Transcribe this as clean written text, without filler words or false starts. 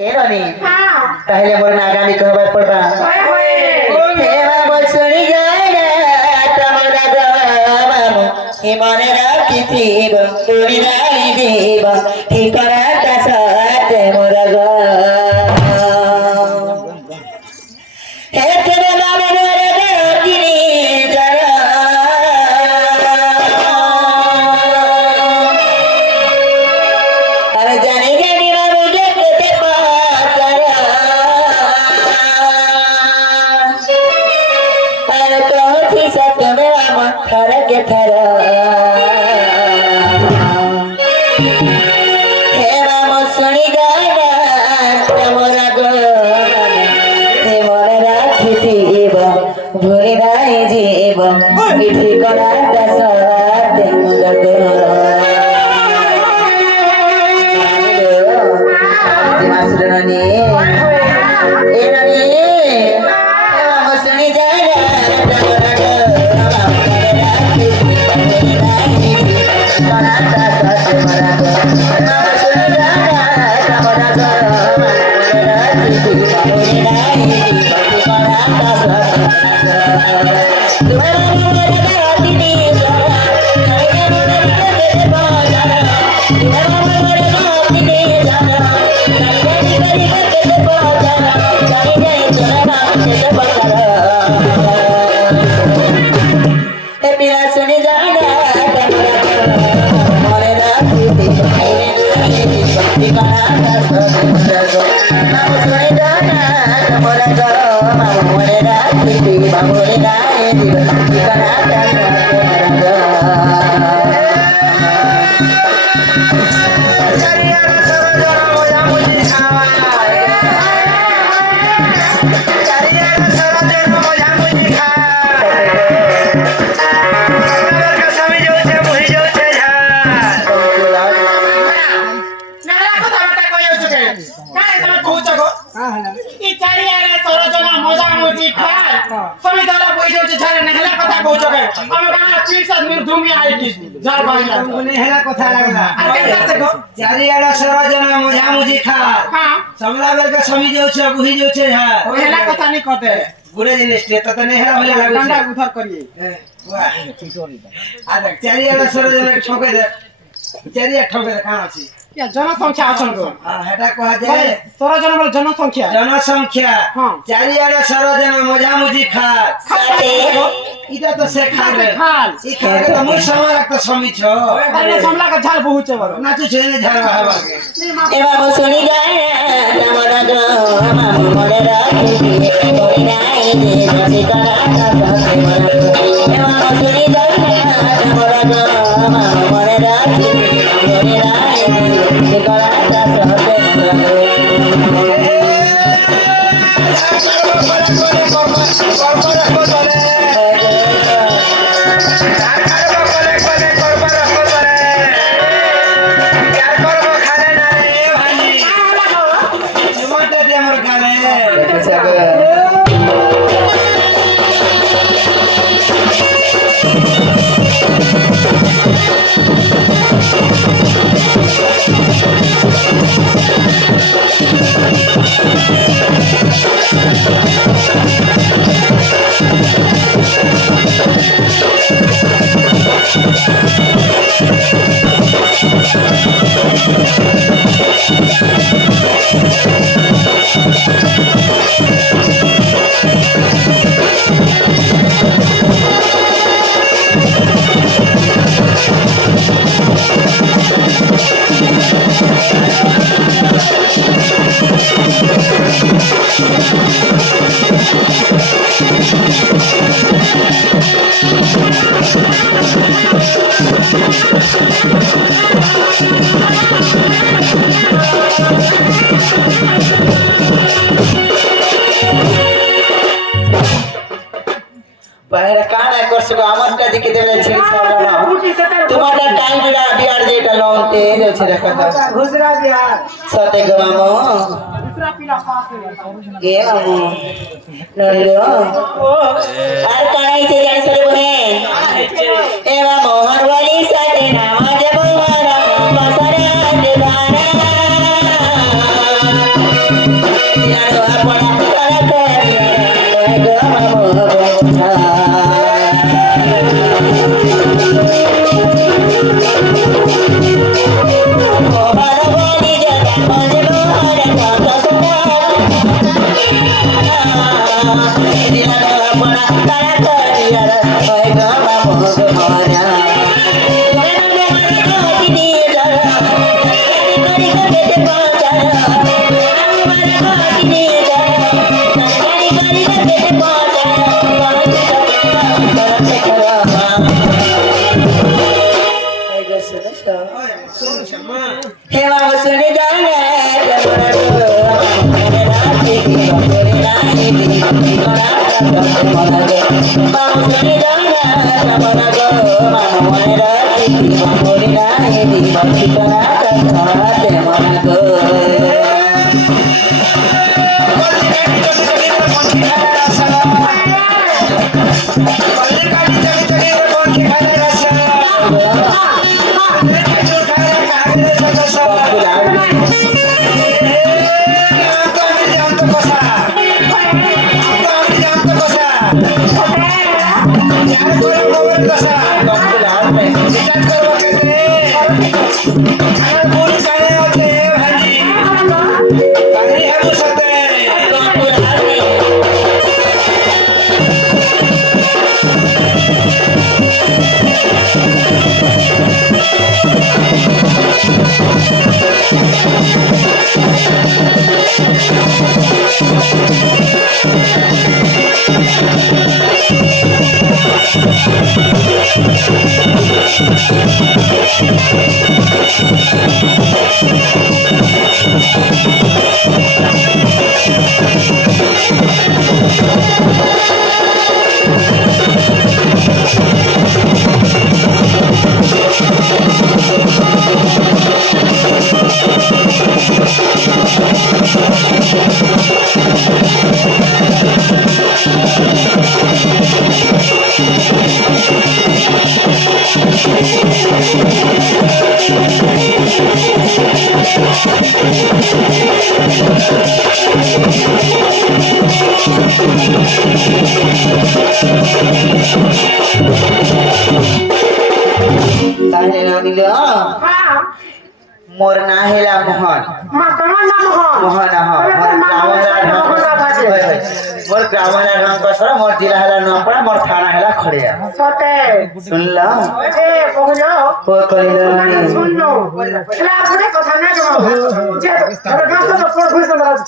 ए रानी हाँ पहले मोर नागामी कहबर पड़बा होए होए हे बाबा सुनी जाए ना तमरा गवामो हे मने राखी थीब तोरी नाई देब ठिकरा ता साथ मोरा ग हे तेरे नाम मोरे गतिनी जरा अरे जाने जाने ना मुझे के पातरा अरे तो थी सत्य में आम थर के थर हे मामो सुनी जाना तमरा गो हे मोरे राखी थीब भूरी नाई जीव मिठी करा दसाते मोरा गो दिमाग रानी ए रानी मामो सुनी जाना तमरा गो मोरे राखी थीब भूरी नाई जीव करा दसाते मोरा गो मामो सुनी जाना तमरा गो मोरे राखी थीब भूरी नाई जीव करा दसाते मोरा गो तुम्हारा मोरे गतिनी जरा कहीं मोरे के बाजार तुम्हारा मोरे गतिनी जरा कहीं कहीं के बाजार कहीं जाए चला के बाजार ए पिला सुनी जाना तमरा मोरे राखी थी भक्ति करा दस मोरा गो मामो सुनी जाना तमरा गो मामो मोरे राखी थी भगोरे गाए दी भक्ति करा दस मोरा गो नाला को तमटा कोई हो चुके काय तम कहू चको ई चारी आरे तोरा जना मजा मुजी खाय सभी दला बोई जो झारे नहला कथा कहू चके हम गाना पीर साथ मिल धूमी आई की झार बांगला तुमने हेला कथा लागला अरे केता से को चारी आला सरा जना मजा मुजी खा हां समला बेल के समी जो छ बुही जो छ हा ओ हेला कथा नहीं कहते बुरे दिन स्टे त ने हेला होला लागू डंडा उधर करिए वाह आ देख चारी आला सरा जना ठोके दे चारी ठोके दे कान अछि या जनसंख्या अछन को आ हेटा कहा जाए तोरा जना बोले जनसंख्या जनसंख्या हाँ। चारी आला सरा जना मजा मुजी खा इता तो से खा रे खाल ई खा के त मुई समय रखत समी छ अरे समला का झाल बहुत छ बरो नाचु छ ने झार हवा के ए बाबू सुनी जाए तमरा गो मामो मोरे राखी थी भूरी नाई जीव भक्ति करा दस मोरा गो ए बाबू सुनी जाए तमरा गो मामो मोरे राखी थी भूरी नाई जीव भक्ति करा दस मोरा गो पहले काना करसको आमंत्रण दिके देले छिरि सबरा तुम्हारा टाइम बिरा बिहार जेटा लोन ते जो छिरा कथा घुसरा बिहार सते गवामो दूसरा पीला पास है ए अमो नरिलो आर कानाई छे जानि सरे बने एवा मोहन वाली साथे नाम जब मारा बसरा देवाना नाही ठिकाणा मला ग माणूसने जाणार मला ग मानवाने रात्री मानवली नाही ठिकाणा ते मला ग मोर नाहेला मोहन मोहन मोर ग्रामला ढंग कसरा मोर जिला हेला नपड़ा मोर थाना हेला खड़िया सुनला हो कलिला